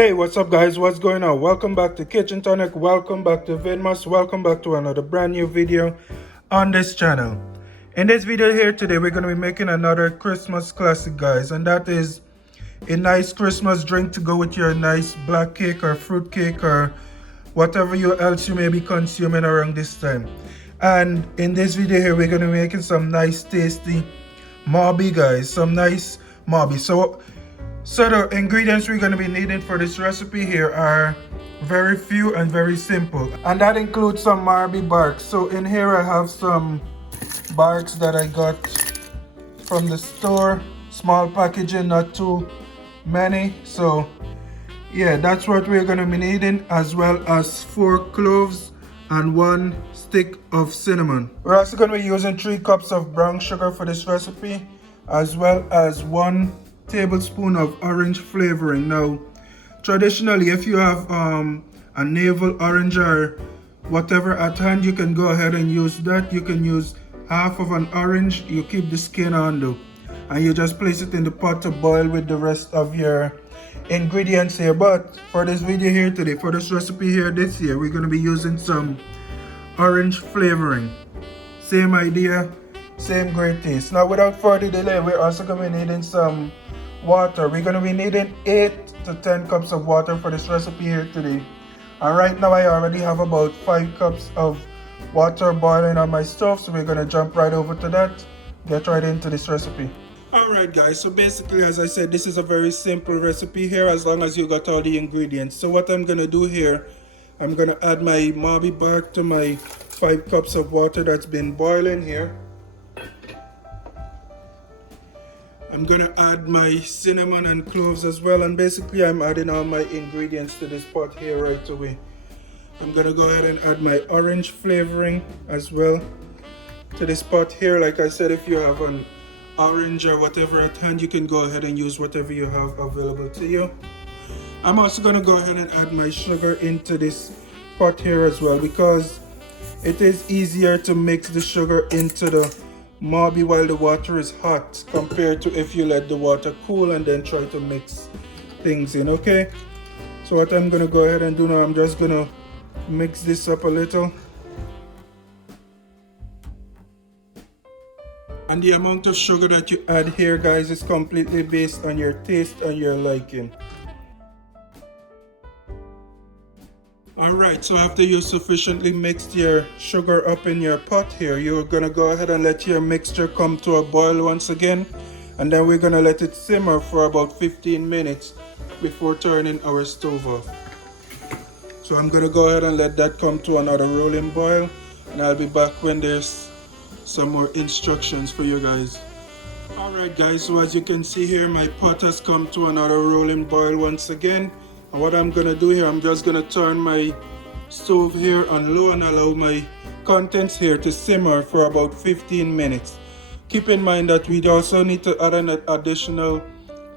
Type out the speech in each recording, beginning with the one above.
Hey, what's up guys? What's going on? Welcome back to Kchin Tonic. Welcome back to Vidmas. Welcome back to another brand new video on this channel. In this video here today, we're going to be making another Christmas classic, guys. And that is a nice Christmas drink to go with your nice black cake or fruit cake or whatever else you may be consuming around this time. And in this video here, we're going to be making some nice tasty Mauby, guys. Some nice Mauby. So the ingredients we're going to be needing for this recipe here are very few and very simple. And that includes some Mauby barks. So in here I have some barks that I got from the store. Small packaging, not too many. So yeah, that's what we're going to be needing, as well as 4 cloves and 1 stick of cinnamon. We're also going to be using 3 cups of brown sugar for this recipe, as well as 1 tablespoon of orange flavoring. Now traditionally, if you have a navel orange or whatever at hand, you can go ahead and use that. You can use half of an orange, you keep the skin on though, and you just place it in the pot to boil with the rest of your ingredients here. But for this video here today, for this recipe here this year, we're going to be using some orange flavoring. Same idea, same great taste. Now without further delay, we're also going to be needing some water. We're going to be needing 8 to 10 cups of water for this recipe here today. And right now I already have about 5 cups of water boiling on my stove, so we're going to jump right over to that, get right into this recipe. Alright guys, so basically, as I said, this is a very simple recipe here as long as you got all the ingredients. So what I'm going to do here, I'm going to add my Mauby bark to my 5 cups of water that's been boiling here. I'm going to add my cinnamon and cloves as well, and basically I'm adding all my ingredients to this pot here right away. I'm going to go ahead and add my orange flavoring as well to this pot here. Like I said, if you have an orange or whatever at hand, you can go ahead and use whatever you have available to you. I'm also going to go ahead and add my sugar into this pot here as well, because it is easier to mix the sugar into the Mauby while the water is hot compared to if you let the water cool and then try to mix things in. Okay, so what I'm going to go ahead and do now, I'm just going to mix this up a little. And the amount of sugar that you add here, guys, is completely based on your taste and your liking. Alright, so after you sufficiently mixed your sugar up in your pot here, you're going to go ahead and let your mixture come to a boil once again. And then we're going to let it simmer for about 15 minutes before turning our stove off. So I'm going to go ahead and let that come to another rolling boil. And I'll be back when there's some more instructions for you guys. Alright guys, so as you can see here, my pot has come to another rolling boil once again. And what I'm gonna do here, I'm just gonna turn my stove here on low and allow my contents here to simmer for about 15 minutes. Keep in mind that we also need to add an additional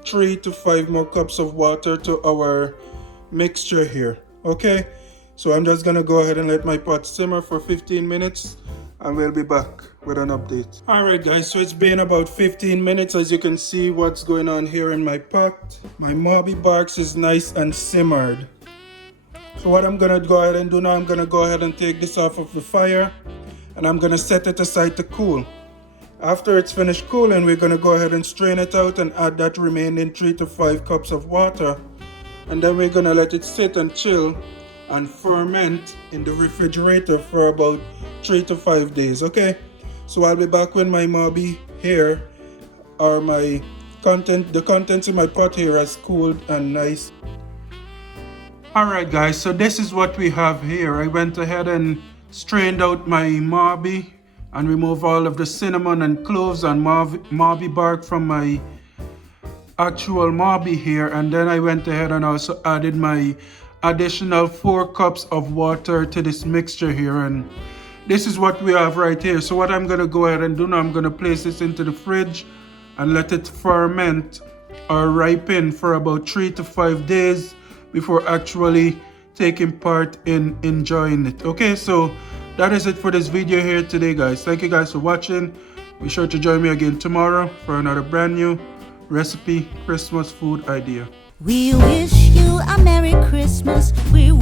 3 to 5 more cups of water to our mixture here. Okay, so I'm just gonna go ahead and let my pot simmer for 15 minutes and we'll be back with an update. Alright guys, so it's been about 15 minutes. As you can see what's going on here in my pot. My Mauby barks is nice and simmered. So what I'm gonna go ahead and do now, I'm gonna go ahead and take this off of the fire and I'm gonna set it aside to cool. After it's finished cooling, we're gonna go ahead and strain it out and add that remaining 3 to 5 cups of water. And then we're gonna let it sit and chill and ferment in the refrigerator for about 3 to 5 days. Okay, so I'll be back when my Mauby here, or the contents in my pot here has cooled and nice. Alright guys, so this is what we have here. I went ahead and strained out my Mauby and removed all of the cinnamon and cloves and Mauby bark from my actual Mauby here, and then I went ahead and also added my additional 4 cups of water to this mixture here, and this is what we have right here. So what I'm going to go ahead and do now, I'm going to place this into the fridge and let it ferment or ripen for about 3 to 5 days before actually taking part in enjoying it. Okay, so that is it for this video here today guys. Thank you guys for watching. Be sure to join me again tomorrow for another brand new recipe Christmas food idea. We wish you a Merry Christmas. We